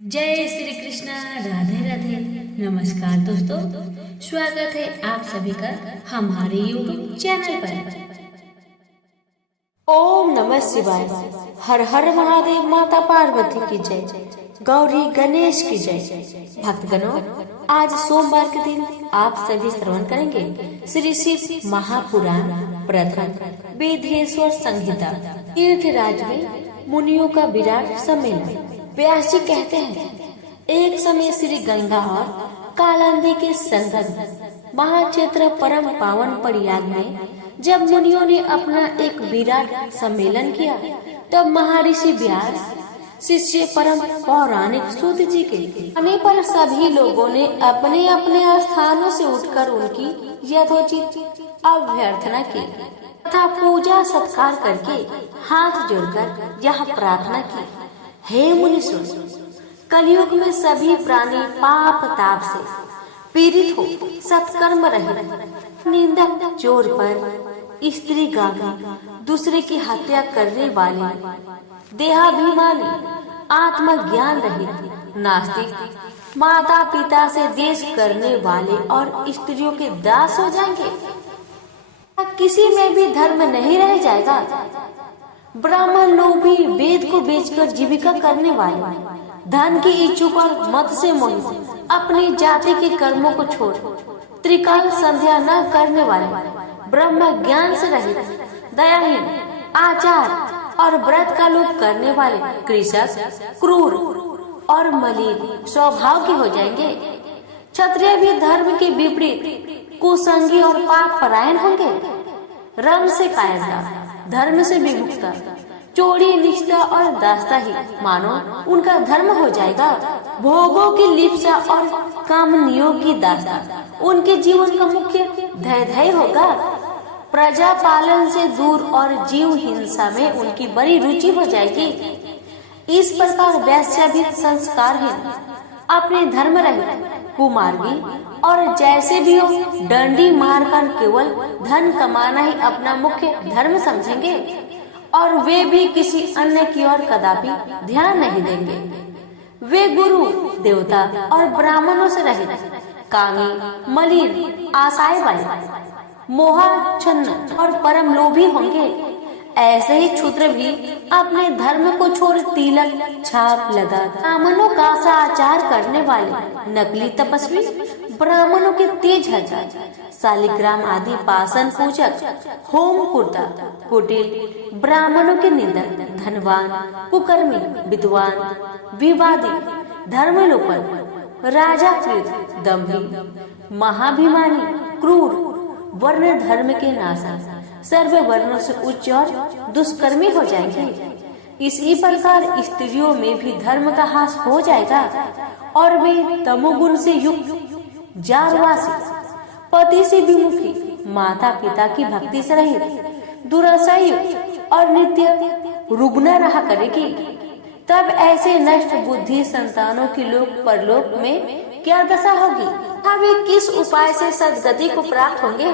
जय श्री कृष्णा। राधे राधे। नमस्कार दोस्तों, स्वागत है आप सभी का हमारे YouTube चैनल पर। ओम नमः शिवाय। हर हर महादेव। माता पार्वती की जय, गौरी गणेश की जय। भक्तगणों, आज सोमवार के दिन आप सभी श्रवण करेंगे श्री शिव महापुराण प्रथम वेदेश्वर संहिता। तीर्थराज में मुनियों का विराट सम्मेलन। व्यास जी कहते हैं, एक समय श्री गंगा और कालिंदी के संगम महाक्षेत्र परम पावन प्रयाग में जब मुनियों ने अपना एक विराट सम्मेलन किया, तब महर्षि व्यास शिष्य परम पौराणिक सूत जी के आने पर सभी लोगों ने अपने अपने स्थानों से उठकर उनकी यथोचित अभ्यर्थना की तथा पूजा सत्कार करके हाथ जोड़कर यह प्रार्थना की, हे मुनिषु, कलयुग में सभी प्राणी पाप ताप से पीड़ित हो सत्कर्म रहित, निंदक, चोर पर, स्त्री गामी, दूसरे की हत्या करने वाले, देहाभिमानी, आत्मज्ञान रहित, नास्तिक, माता पिता से द्वेष करने वाले और स्त्रियों के दास हो जाएंगे। किसी में भी धर्म नहीं रह जाएगा। ब्राह्मण लोग भी वेद को बेचकर जीविका करने वाले, धन के इच्छुक और मत से मोहित, अपनी जाति के कर्मों को छोड़ त्रिकाल संध्या न करने वाले, ब्रह्म ज्ञान से रहित, दयाहीन, आचार और व्रत का लोप करने वाले, कृषक, क्रूर और मलिन स्वभाव के हो जाएंगे। क्षत्रिय भी धर्म के विपरीत कुसंगी और पाप परायण होंगे। रम से कायरता, धर्म से विमुखता, चोरी, निष्ठा और दास्ता ही मानो उनका धर्म हो जाएगा। भोगों की लिप्सा और कामनियों की दास्ता उनके जीवन का मुख्य ध्येय होगा। प्रजा पालन से दूर और जीव हिंसा में उनकी बड़ी रुचि हो जाएगी। इस प्रकार वैश्य भी संस्कारहीन, अपने धर्म रहित, कुमार्गी और जैसे भी हो डंडी मारकर केवल धन कमाना ही अपना मुख्य धर्म समझेंगे और वे भी किसी अन्य की ओर कदापि ध्यान नहीं देंगे। वे गुरु, देवता और ब्राह्मणों से रहित, कामी, मलिन, आशाएं वाले, मोहाच्छन्न और परम लोभी होंगे। ऐसे ही क्षुद्र भी अपने धर्म को छोड़ तिलक, छाप लगा ब्राह्मणों का सा आचार करने वाले, नकली तपस्वी, ब्राह्मणों के तेज हजार, शालिग्राम आदि पाषाण पूजक, होम कुर्ता, कुटिल, ब्राह्मणों के निंदक, धनवान, कुकर्मी, विद्वान, विवादी, धर्मलोपन, राजाकृत, दंभी, महाभिमानी, क्रूर, वर्ण धर्म के नाशक, सर्व वर्णों से उच्च और दुष्कर्मी हो जाएंगे। इसी प्रकार स्त्रियों में भी धर्म का ह्रास हो जाएगा और वे तमोगुण से युक्त, जारवासी, पति से विमुखी, माता पिता की भक्ति से रहित, दुराशायु और नित्य रुग्ण रहा करेगी। तब ऐसे नष्ट बुद्धि संतानों की लोक परलोक में क्या दशा होगी? वे किस उपाय से सदगति को प्राप्त होंगे?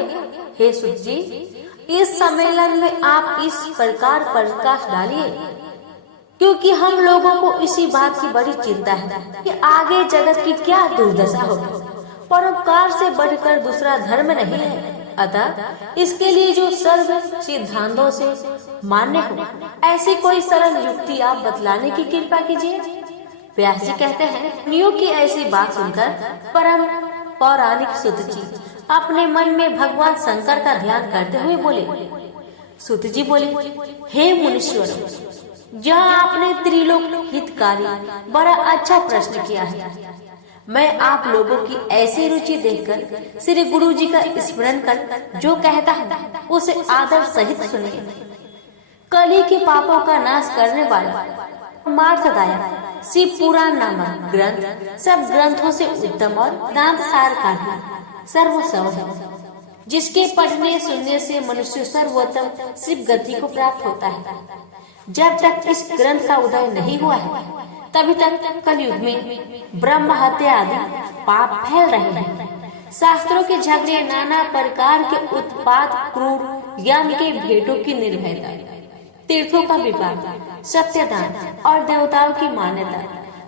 हे सुत जी, इस सम्मेलन में आप इस प्रकार प्रकाश डालिए, क्योंकि हम लोगों को इसी बात की बड़ी चिंता है कि आगे जगत की क्या दुर्दशा होगी। परोपकार से बढ़कर दूसरा धर्म नहीं है, अतः इसके लिए जो सर्व सिद्धांतों से मान्य हो, ऐसी कोई सरल युक्ति आप बतलाने की कृपा कीजिए। व्यास जी कहते हैं, मुनियों की ऐसी बात सुनकर परम पौराणिक सूत जी अपने मन में भगवान शंकर का ध्यान करते हुए बोले। सूत जी बोले, हे मुनीश्वर, जहाँ आपने त्रिलोक हितकारी बड़ा अच्छा प्रश्न किया है। मैं आप लोगों की ऐसी रुचि देखकर श्री गुरु जी का स्मरण कर जो कहता है उसे आदर सहित सुनिए। कली के पापों का नाश करने वाला मार्थदायक शिव पुराण नामक ग्रंथ सब ग्रंथों से उत्तम और दांत सार का सर्वोत्तम है, जिसके पढ़ने सुनने से मनुष्य सर्वोत्तम शिव गति को प्राप्त होता है। जब तक इस ग्रंथ का उदय नहीं हुआ है, तभी तक कलयुग में ब्रह्म हत्या आदि पाप फैल रहे हैं। शास्त्रों के झगड़े, नाना प्रकार के उत्पात, क्रूर यम के भेंटों की निर्भयता, तीर्थों का विवाद, सत्यदान और देवताओं की मान्यता,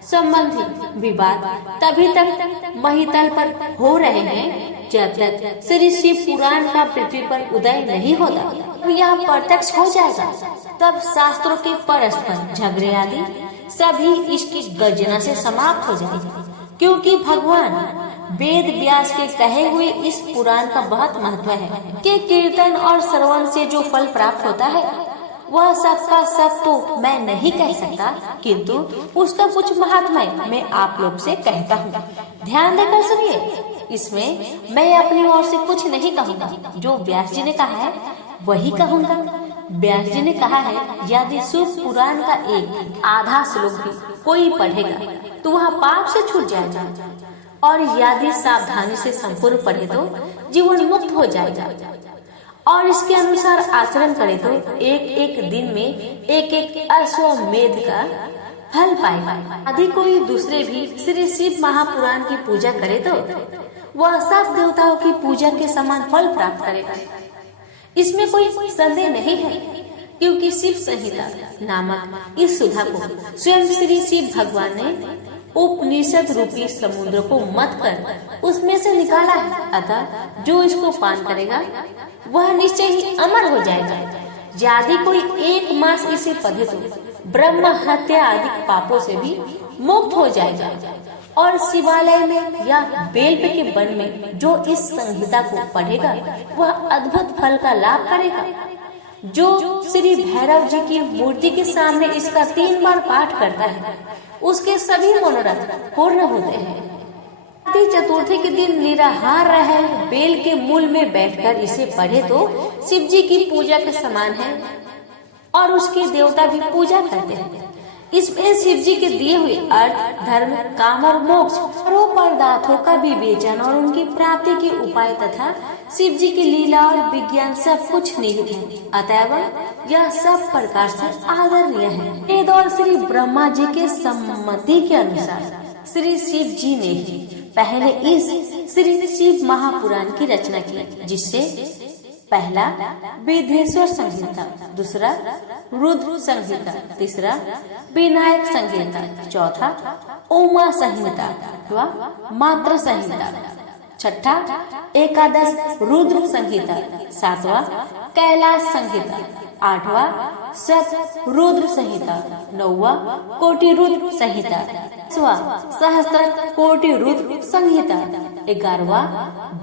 संबंधी विवाद तभी तक महितल पर हो रहे हैं जब तक श्री शिव पुराण का पृथ्वी पर उदय नहीं होता। तो यह प्रत्यक्ष हो जाएगा, तब शास्त्रों के परस्पर झगड़े आदि सभी इसकी गर्जना से समाप्त हो जाएगी, क्योंकि भगवान वेद व्यास के कहे हुए इस पुराण का बहुत महत्व है कि कीर्तन और श्रवण से जो फल प्राप्त होता है वह सबका सब तो मैं नहीं कह सकता, किंतु उसका कुछ महात्मा मैं आप लोग से कहता हूँ। ध्यान देकर सुनिए, इसमें मैं अपनी ओर से कुछ नहीं कहूँगा, जो व्यास जी ने कहा है वही कहूँगा। व्यास जी ने कहा है, यदि शिव पुराण का एक आधा श्लोक भी कोई पढ़ेगा तो वह पाप से छूट जाएगा, और यदि सावधानी से संपूर्ण पढ़े तो जीवन मुक्त हो जाएगा, और इसके अनुसार आचरण करे तो एक एक दिन में एक एक अश्वमेध का फल पाएगा। यदि कोई दूसरे भी श्री शिव महापुराण की पूजा करे तो वह सब देवताओं की पूजा के समान फल प्राप्त करेगा। इसमें कोई संदेह नहीं है, क्योंकि शिव संहिता नामक इस सुधा को स्वयं श्री शिव भगवान ने उपनिषद रूपी समुद्र को मत कर उसमें से निकाला है। अतः जो इसको पान करेगा वह निश्चय ही अमर हो जाएगा। यदि कोई एक मास इसे पढ़े तो ब्रह्म हत्या आदि पापों से भी मुक्त हो जाएगा, और शिवालय में या बेल्व के वन में जो इस संहिता को पढ़ेगा वह अद्भुत फल का लाभ करेगा। जो श्री भैरव जी की मूर्ति के सामने इसका 3 बार पाठ करता है उसके सभी मनोरथ पूर्ण होते हैं। चतुर्थी के दिन निराहार रहे बेल के मूल में बैठकर इसे पढ़े तो शिव जी की पूजा के समान है, और उसके देवता भी पूजा करते हैं। इसमें शिव जी के दिए हुए अर्थ, धर्म, काम और मोक्ष चारों पदार्थों का विवेचन और उनकी प्राप्ति के उपाय तथा शिव जी की लीला और विज्ञान सब कुछ निहित है। अतएव यह सब प्रकार से आदरणीय है। वेद और श्री ब्रह्मा जी के सम्मति के अनुसार श्री शिव जी ने ही पहले इस श्री शिव महापुराण की रचना की, जिससे पहला विधेश्वर संहिता, दूसरा रुद्र संहिता, तीसरा विनायक संहिता, चौथा उमा संहिता व मात्र संहिता, छठा एकादश रुद्र संहिता, सातवां कैलाश संहिता, आठवां सत रुद्र संहिता, नौवां कोटि रुद्र संहिता, 10वां सहस्त्र कोटि रुद्र संहिता, 11वां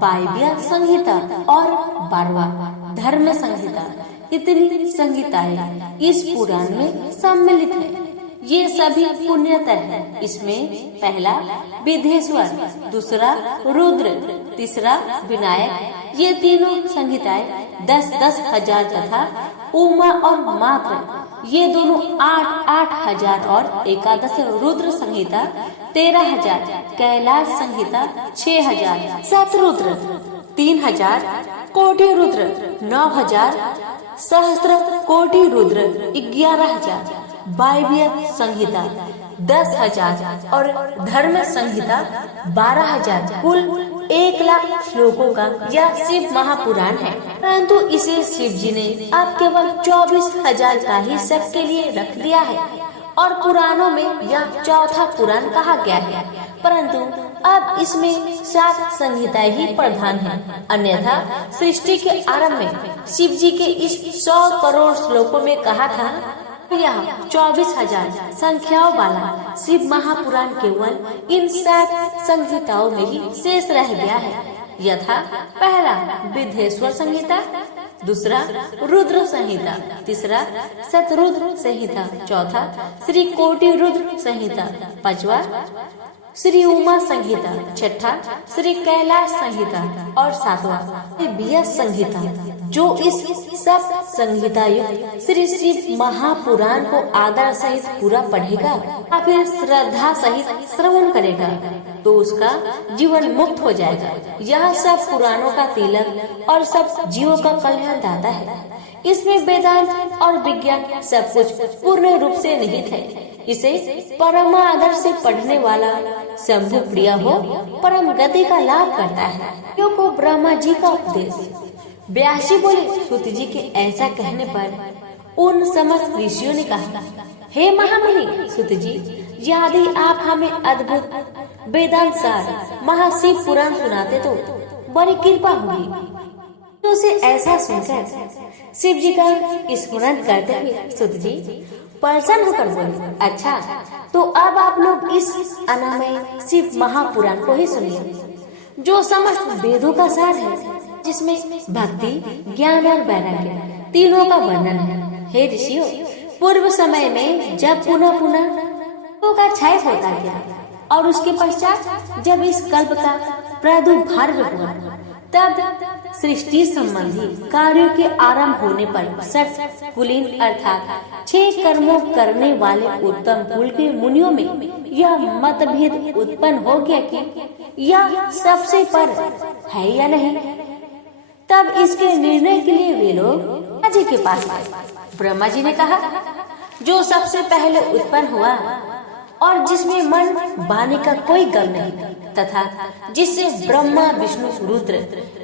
वायव्य संहिता और 12वां धर्म संहिता। इतनी संहिताएं इस पुराण में सम्मिलित है। ये सभी पुण्यतर है। इसमें पहला विधेश्वर, दूसरा रुद्र, तीसरा विनायक, ये तीनों संहिताएं 10-10 हजार तथा उमा और मात्र ये दोनों 8-8 हजार और एकादश रुद्र संहिता 13,000, कैलाश संहिता 6,000, सतरुद्र 3,000, कोटि रुद्र 9,000, सहस्त्र कोटि रुद्र 11,000, वायव्य संहिता 10,000 और धर्म संहिता 12,000, कुल 1,00,000 श्लोकों का यह शिव महापुराण है। परंतु इसे शिव जी ने अब केवल 24,000 का ही सबके लिए रख दिया है, और पुराणों में यह चौथा पुराण कहा गया है। परंतु अब इसमें 7 संहिताएं ही प्रधान हैं। अन्यथा सृष्टि के आरंभ में शिव जी के इस 100 करोड़ श्लोकों में कहा था, यह 24,000 संख्याओं वाला शिव महापुराण केवल इन 7 संहिताओं में ही शेष रह गया है। यथा पहला विधेश्वर संहिता, दूसरा रुद्र संहिता, तीसरा सतरुद्र संहिता, चौथा श्री कोटि रुद्र संहिता, पांचवा श्री उमा संहिता, छठा श्री कैलाश संहिता और सातवां व्यास संहिता। जो इस सब संहिता युक्त श्री शिव महापुराण को आदर सहित पूरा पढ़ेगा या फिर श्रद्धा सहित श्रवण करेगा तो उसका जीवन मुक्त हो जाएगा। यह सब पुराणों का तिलक और सब जीवों का कल्याण दाता है। इसमें वेदांत और विज्ञान सब कुछ पूर्ण रूप से निहित है। इसे परम आदर से पढ़ने वाला शंभु प्रिय हो परम गति का लाभ करता है। को ब्रह्मा जी का उपदेश। व्यास जी बोले, सूत जी के ऐसा कहने पर उन समस्त ऋषियों ने कहा, हे महामुनि सूत जी, यदि आप हमें अद्भुत वेदांत सार महाशिव पुराण सुनाते तो बड़ी कृपा होगी। तो उसे ऐसा सुनकर शिव जी का स्मरण करते हुए सुत जी प्रसन्न होकर बोले, अच्छा तो अब आप लोग इस अनामय शिव महापुराण को ही सुनिए, जो समस्त वेदों का सार है, जिसमें भक्ति, ज्ञान और वैराग्य तीनों का वर्णन है। हे ऋषियों, पूर्व समय में जब पुनः पुनः का क्षय होता गया और उसके पश्चात जब इस कल्प का प्रादुर्भाव हुआ, तब सृष्टि संबंधी कार्यों के आरंभ होने पर सठ कुलीन अर्थात 6 कर्मों करने वाले उत्तम कुल के मुनियों में यह मतभेद उत्पन्न हो गया कि यह सबसे पर है या नहीं। तब इसके निर्णय के लिए वे लोग ब्रह्मा जी के पास आए। ब्रह्मा जी ने कहा, जो सबसे पहले उत्पन्न हुआ और जिसमें मन वाणी का कोई गम नहीं तथा जिससे ब्रह्मा, विष्णु, रुद्र,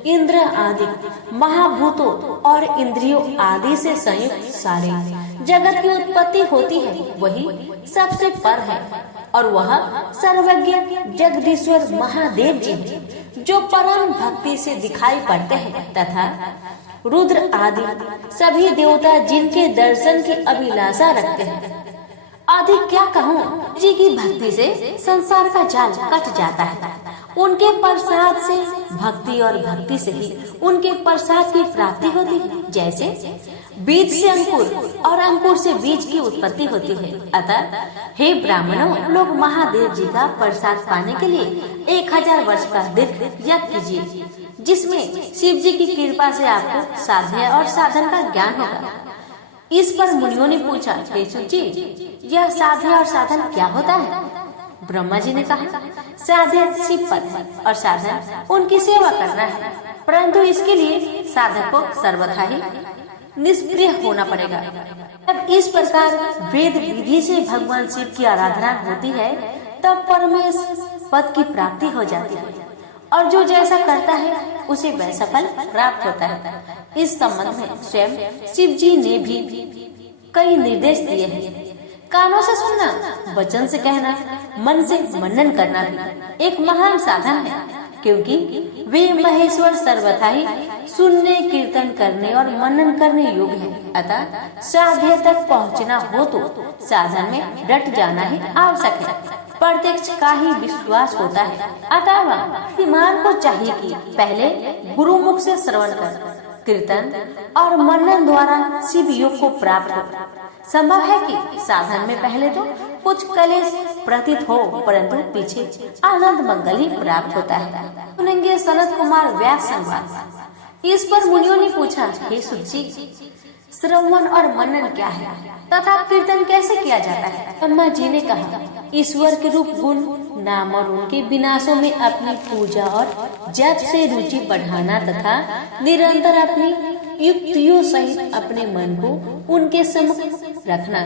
इंद्र आदि महाभूतों और इंद्रियों आदि से संयुक्त सारे जगत की उत्पत्ति होती है, वही सबसे पर है और वह सर्वज्ञ जगदीश्वर महादेव जी, जो परम भक्ति से दिखाई पड़ते हैं तथा रुद्र आदि सभी देवता जिनके दर्शन की अभिलाषा रखते हैं। आदि क्या कहूँ, जी की भक्ति से संसार का जाल कट जाता है। उनके प्रसाद से भक्ति और भक्ति से ही उनके प्रसाद की प्राप्ति होती है। जैसे बीज से अंकुर और अंकुर से बीज की उत्पत्ति होती है। अतः हे ब्राह्मणों, लोग महादेव जी का प्रसाद पाने के लिए 1000 वर्ष का दीर्घ यज्ञ कीजिए, जिसमें शिव जी की कृपा से आपको साध्य और साधन का ज्ञान होगा। इस पर मुनियों ने पूछा, हे सुत जी, यह साध्य और साधन क्या होता है? ब्रह्मा जी ने कहा, साध्य शिव पद है और साधन उनकी सेवा करना है, परंतु इसके लिए साधक को सर्वथा ही निष्क्रिय होना पड़ेगा। जब इस प्रकार वेद विधि से भगवान शिव की आराधना होती है, तब परमेश पद की प्राप्ति हो जाती है और जो जैसा करता है उसे वैसा फल प्राप्त होता है। इस संबंध में स्वयं शिव जी ने भी कई निर्देश दिए हैं। कानों से सुनना, वचन से कहना, मन से मनन करना भी एक महान साधन है, क्योंकि वे महेश्वर सर्वथा ही सुनने, कीर्तन करने और मनन करने योग्य है। अतः साध्य तक पहुँचना हो तो साधन में डट जाना ही आवश्यक है। प्रत्यक्ष का ही विश्वास होता है। अतः बुद्धिमान को चाहिए कि पहले गुरु मुख से श्रवण कर, कीर्तन और मनन द्वारा शिव योग को प्राप्त हो। संभव है कि साधन में पहले तो कुछ कलेश प्रतीत हो, परंतु पीछे आनंद मंगल ही प्राप्त होता है। सुनेंगे सनत कुमार व्यास संवाद। इस पर मुनियों ने पूछा, हे सुत जी, श्रवण और मनन क्या है तथा कीर्तन कैसे किया जाता है? ब्रह्मा जी ने कहा, ईश्वर के रूप, गुण, नाम और उनके विनाशों में अपनी पूजा और जप से रुचि बढ़ाना तथा निरंतर अपनी युक्तियों सहित अपने मन को उनके सम्मुख रखना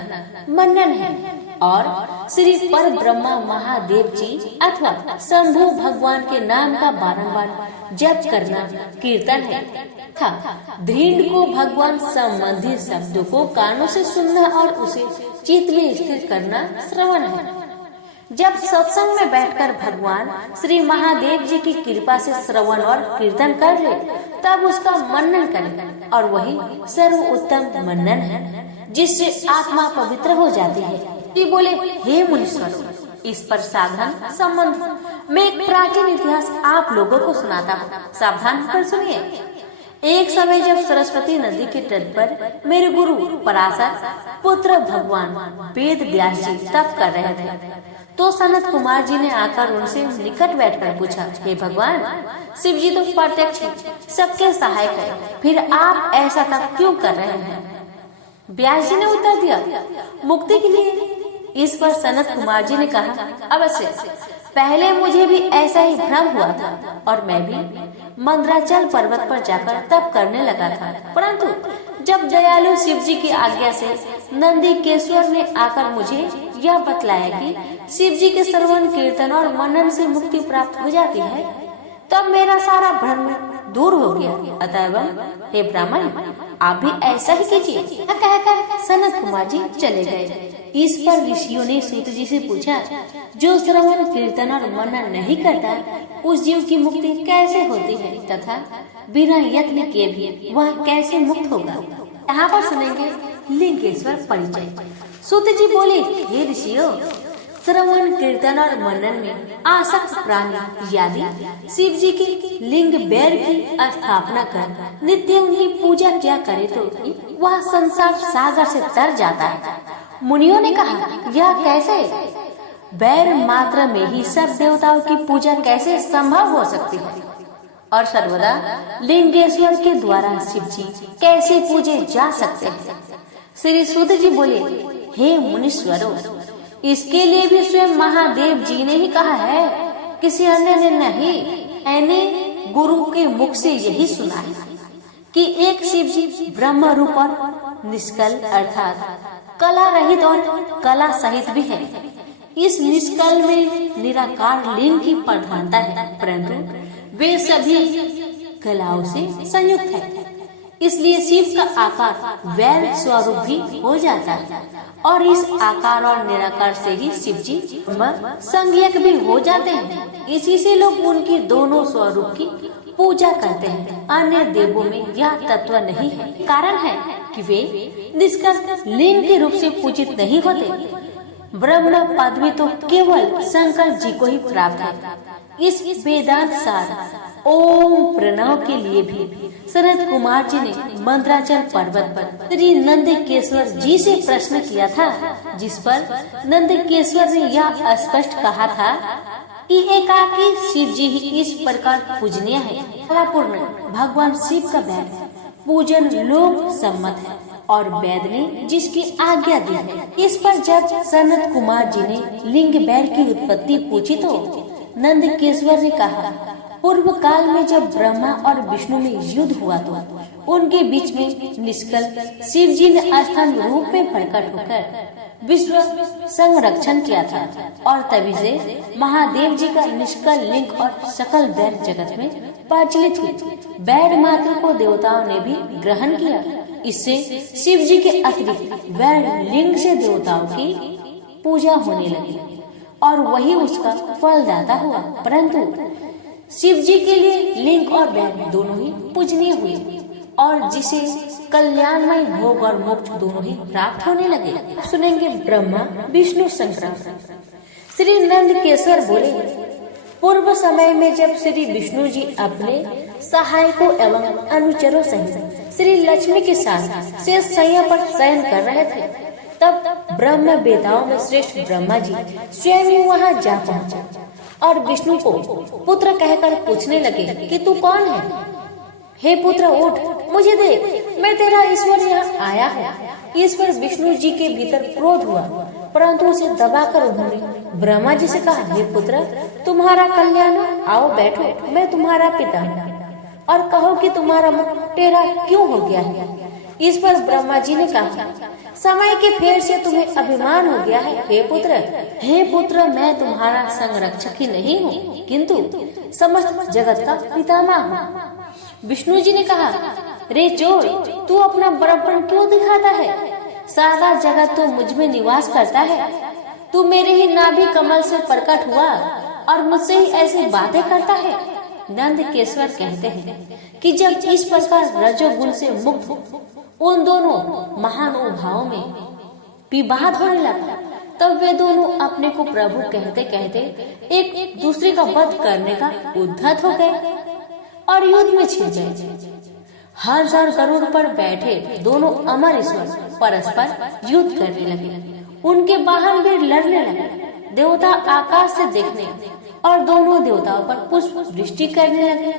मनन है। और श्री पर ब्रह्मा महादेव जी अथवा शंभु भगवान के नाम का बारंबार जप करना कीर्तन है। था दृढ़ को भगवान संबंधी शब्दों को कानों से सुनना और उसे चित्त में स्थिर करना श्रवण है। जब सत्संग में बैठकर भगवान श्री महादेव जी की कृपा से श्रवण और कीर्तन कर ले, तब उसका मनन करें और वही सर्व उत्तम मनन है, जिससे आत्मा पवित्र हो जाती है। ये बोले, हे मुनीश्वर, इस पर साधन संबंध में एक प्राचीन इतिहास आप लोगों को सुनाता हूँ, सावधान होकर सुनिए। एक समय जब सरस्वती नदी के तट पर मेरे गुरु पराशर पुत्र भगवान वेद व्यास जी तप कर रहे थे, तो सनत कुमार जी ने आकर उनसे निकट बैठकर पूछा, हे भगवान, शिव जी तो प्रत्यक्ष सबके सहायक है, फिर आप ऐसा तप क्यों कर रहे हैं? व्यास जी ने उत्तर दिया, मुक्ति के लिए। इस पर सनत कुमार जी ने कहा, अवश्य, पहले मुझे भी ऐसा ही भ्रम हुआ था और मैं भी मंद्राचल पर्वत पर जाकर तप करने लगा था, परंतु जब दयालु शिव जी की आज्ञा से नंदीकेश्वर ने आकर मुझे यह बतलाया कि शिव जी के श्रवण, कीर्तन और मनन से मुक्ति प्राप्त हो जाती है, तब मेरा सारा भ्रम दूर हो गया। अतः हे ब्राह्मण, आप भी ऐसा ही कीजिए। कहकर सनत कुमार जी चले गए। इस पर ऋषियों ने सूत जी से पूछा, जो श्रवण कीर्तन और मनन नहीं करता उस जीव की मुक्ति कैसे होती है तथा बिना यत्न किए भी वह कैसे मुक्त होगा। यहाँ पर सुनेंगे लिंगेश्वर परिचय। सूत जी बोले, हे ऋषियों, श्रवण कीर्तन और मनन में आसक्त प्राणी यदि शिव जी की लिंग बैर की स्थापना कर नित्य उनकी पूजा किया करे तो वह संसार सागर से तर जाता है। मुनियों ने कहा, यह कैसे? बैर मात्र में ही सब देवताओं की पूजा कैसे संभव हो सकती है और सर्वदा लिंगेश्वर के द्वारा शिव जी कैसे पूजे जा सकते हैं? श्री सूत जी बोले, हे मुनीश्वरों, इसके लिए भी स्वयं महादेव जी ने ही कहा है, किसी अन्य ने नहीं। मैंने गुरु के मुख से यही सुना है कि एक शिव जी ब्रह्म रूप और निष्कल अर्थात कला रहित और कला सहित भी है। इस निष्कल में निराकार लिंग की प्रधानता है, परंतु वे सभी कलाओं से संयुक्त है। इसलिए शिव का आकार वैर स्वरूप भी हो जाता है और इस आकार और निराकार से ही शिव जी संज्ञक भी हो जाते हैं। इसी से लोग उनकी दोनों स्वरूप की पूजा करते हैं। अन्य देवों में यह तत्व नहीं है। कारण है कि वे निष्कल लिंग के रूप से पूजित नहीं होते। ब्रह्म पदवी तो केवल शंकर जी को ही प्राप्त है। इस वेदांत सार ओम प्रणव के लिए भी सनत कुमार जी ने मंद्राचल पर्वत पर श्री नंदकेश्वर जी से प्रश्न किया था, जिस पर नंदकेश्वर ने यह स्पष्ट कहा था कि एकाकी शिव जी ही इस प्रकार पूजनीय है। कलापूर्ण भगवान शिव का वैद पूजन लोक सम्मत है और वेद ने जिसकी आज्ञा दी है। इस पर जब सनत कुमार जी ने लिंग बैर की उत्पत्ति पूछी तो नंदकेश्वर ने कहा, पूर्व काल में जब ब्रह्मा और विष्णु में युद्ध हुआ तो उनके बीच में निष्कल शिव जी ने स्थान रूप में प्रकट होकर विश्व संरक्षण किया था और तभी से महादेव जी का निष्कल लिंग और सकल वैर जगत में प्रचलित हुई। वैर मात्र को देवताओं ने भी ग्रहण किया। इससे शिव जी के अतिरिक्त वैर लिंग से देवताओं की पूजा होने लगी और वही उसका फलदाता हुआ। परंतु शिव जी के लिए लिंग और वैर दोनों ही पूजनीय हुए और जिसे कल्याणमय भोग और मोक्ष दोनों ही प्राप्त होने लगे। सुनेंगे ब्रह्मा विष्णु संग्राम। श्री नंदकेश्वर बोले, पूर्व समय में जब श्री विष्णु जी अपने सहायकों एवं अनुचरों सहित श्री लक्ष्मी के साथ शेष शैया पर शयन कर रहे थे, तब ब्रह्म वेताओं में श्रेष्ठ ब्रह्मा जी स्वयं ही वहाँ जा पहुँचे और विष्णु को पुत्र कहकर पूछने लगे कि तू कौन है? हे पुत्र उठ, मुझे देख, मैं तेरा ईश्वर यहाँ आया हूँ। इस पर विष्णु जी के भीतर क्रोध हुआ, परंतु उसे दबाकर उन्होंने ब्रह्मा जी से कहा, हे पुत्र, तुम्हारा कल्याण, आओ बैठो, मैं तुम्हारा पिता हूँ और कहो कि तुम्हारा मुख टेढ़ा क्यों हो गया है। इस पर ब्रह्मा जी ने कहा, समय के फेर से तुम्हें अभिमान हो गया है। हे पुत्र, मैं तुम्हारा संरक्षक ही नहीं हूँ, किंतु समस्त जगत का पितामह हूँ। विष्णु जी ने कहा, रे चोर, तू अपना बड़प्पन क्यों दिखाता है? सारा जगत तो मुझ में निवास करता है। तू मेरे ही नाभि कमल से प्रकट हुआ और मुझसे ही ऐसी बातें करता है। नंदकेश्वर कहते हैं कि जब इस प्रकार रजोगुण से मुक्त उन दोनों महानुभावों में विवाद होने लगा, तब वे दोनों अपने को प्रभु कहते कहते एक दूसरे का वध करने का उद्धत हो गए और युद्ध में छिड़ गए। हर गरुड़ पर बैठे दोनों अमर ईश्वर परस्पर युद्ध करने लगे। उनके वाहन भी लड़ने लगे। देवता आकाश से देखने और दोनों देवताओं पर पुष्प वृष्टि करने लगे।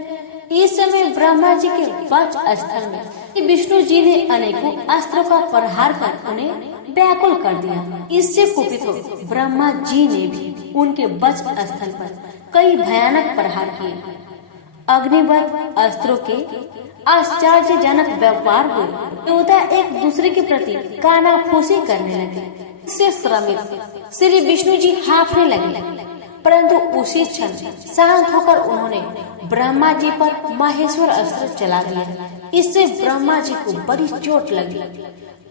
इस समय ब्रह्मा जी के वक्ष स्थल में विष्णु जी ने अनेकों अस्त्रों का प्रहार कर उन्हें व्याकुल कर दिया। इससे कुपित हो ब्रह्मा जी ने भी उनके वक्ष स्थल पर कई भयानक प्रहार किए। अग्निवत अस्त्रों के आश्चर्यजनक व्यापार हुए। देवता एक दूसरे के प्रति कानाफूसी करने लगे। इससे श्रमित श्री विष्णु जी हाँफने लगे, परंतु उसी क्षण शांत होकर उन्होंने ब्रह्मा जी पर माहेश्वर अस्त्र चला दिया। इससे ब्रह्मा जी को बड़ी चोट लगी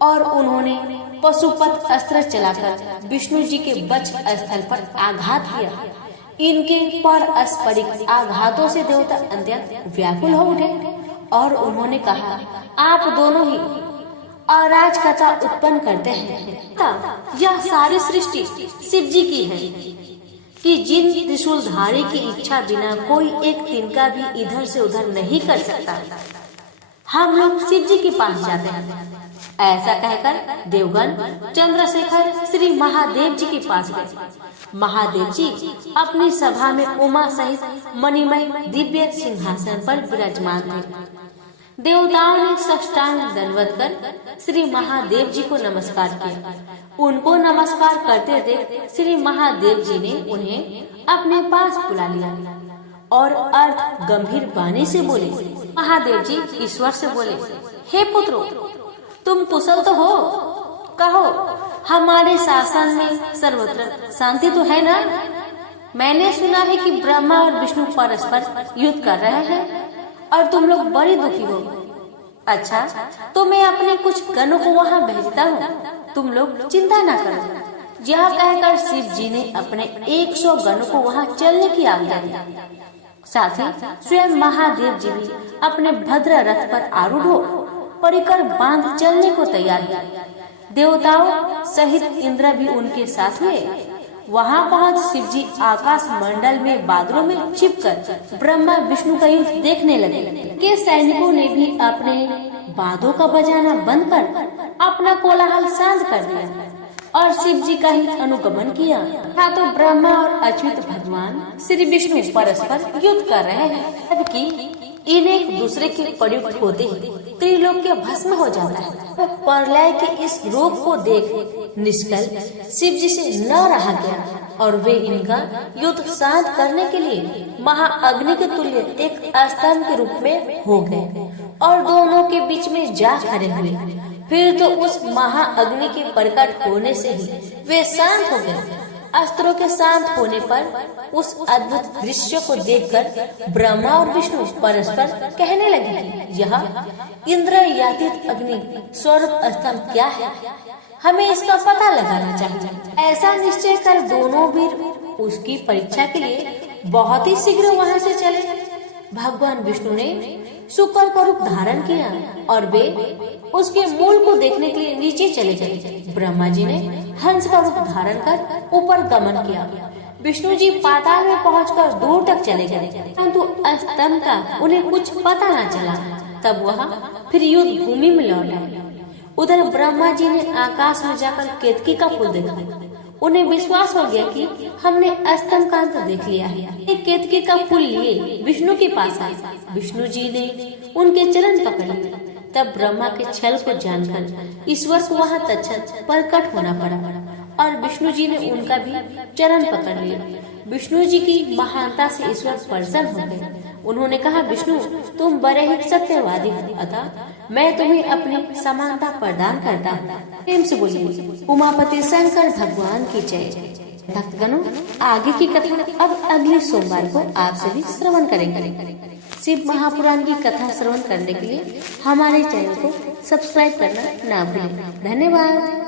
और उन्होंने पशुपत अस्त्र चलाकर विष्णु जी के वक्ष स्थल पर आघात किया। इनके पारस्परिक आघातों से देवता अत्यंत व्याकुल हो उठे और उन्होंने कहा, आप दोनों ही अराजकता उत्पन्न करते हैं। यह सारी सृष्टि शिव जी की है कि जिन त्रिशूलधारी की इच्छा बिना कोई एक तिनका भी इधर से उधर नहीं कर सकता। हम लोग शिव जी के पास जाते हैं। ऐसा कहकर देवगण चंद्रशेखर श्री महादेव जी के पास गए। महादेव जी अपनी सभा में उमा सहित मणिमय दिव्य सिंहासन पर विराजमान थे। देवताओं ने साष्टांग दंडवत कर श्री महादेव जी को नमस्कार किया। उनको नमस्कार करते देख श्री महादेव जी ने उन्हें अपने पास बुला लिया और अर्थ गंभीर वाणी से बोले। महादेव जी ईश्वर से बोले, हे पुत्रों, तुम कुशल तो हो? कहो, हमारे शासन में सर्वत्र शांति तो है ना? मैंने सुना है कि ब्रह्मा और विष्णु परस्पर युद्ध कर रहे हैं और तुम लोग बड़ी दुखी हो। अच्छा, तो मैं अपने कुछ गणों को वहाँ भेजता हूँ, तुम लोग चिंता न करो। यह कहकर शिव जी ने अपने 100 गणों को वहाँ चलने की आज्ञा दी। साथ ही स्वयं महादेव जी भी अपने भद्र रथ पर आरूढ़ हो परिकर बांध चलने को तैयार है। देवताओं सहित इंद्र भी उनके साथ हुए। वहां पहुंच शिव जी आकाश मंडल में बादलों में छिपकर ब्रह्मा विष्णु का युद्ध देखने लगे। के सैनिकों ने भी अपने बादों का बजाना बंद कर अपना कोलाहल शांत कर दिया और शिव जी का ही अनुगमन किया। हाँ, तो ब्रह्मा और अच्युत भगवान श्री विष्णु परस्पर युद्ध कर रहे हैं, जबकि इन एक दूसरे के प्रयुक्त होते ही त्रिलोक्य भस्म हो जाता है। तो प्रलय के इस रूप को देख निष्कल शिव जी से न रहा गया और वे इनका युद्ध शांत करने के लिए महाअग्नि के तुल्य एक स्तंभ के रूप में हो गए और दोनों के बीच में जा खड़े हुए। फिर तो उस महाअग्नि के प्रकट होने से ही वे शांत हो गए। अस्त्रों के शांत होने पर उस अद्भुत दृश्य को देखकर ब्रह्मा और विष्णु परस्पर कहने लगे, यह इंद्र यातित अग्नि स्वरूप स्तंभ क्या है? हमें इसका पता लगाना चाहिए। ऐसा निश्चय कर दोनों वीर उसकी परीक्षा के लिए बहुत ही शीघ्र वहाँ से चले। भगवान विष्णु ने शुक्र का रूप धारण किया और वे उसके मूल को देखने के लिए नीचे चले गए। ब्रह्मा जी ने हंस का रूप धारण कर ऊपर गमन किया। विष्णु जी पाताल में पहुंचकर दूर तक चले गए, परंतु स्तंभ का उन्हें कुछ पता न चला। तब वह फिर युद्ध भूमि में लौट आए। उधर ब्रह्मा जी ने आकाश में जाकर केतकी का फूल देखा। उन्हें विश्वास हो गया कि हमने स्तंभ का अंत देख लिया है। एक केतकी का फूल लिए विष्णु के पास आए। विष्णु जी ने उनके चरण पकड़ लिए। तब ब्रह्मा के छल को जानकर ईश्वर को वहाँ तत्क्षण प्रकट होना पड़ा और विष्णु जी ने उनका भी चरण पकड़ लिया। विष्णु जी की महानता से ईश्वर प्रसन्न हो गए। उन्होंने कहा, विष्णु, तुम बड़े ही सत्यवादी हो, अतः मैं तुम्हें अपनी समानता प्रदान करता हूँ। प्रेम से बोलिए, उमापति शंकर भगवान की जय। भक्तगणों, आगे की कथा अब अगले सोमवार को आप सभी श्रवण करेंगे। शिव महापुराण की कथा श्रवण करने के लिए हमारे चैनल को सब्सक्राइब करना ना भूलें। धन्यवाद।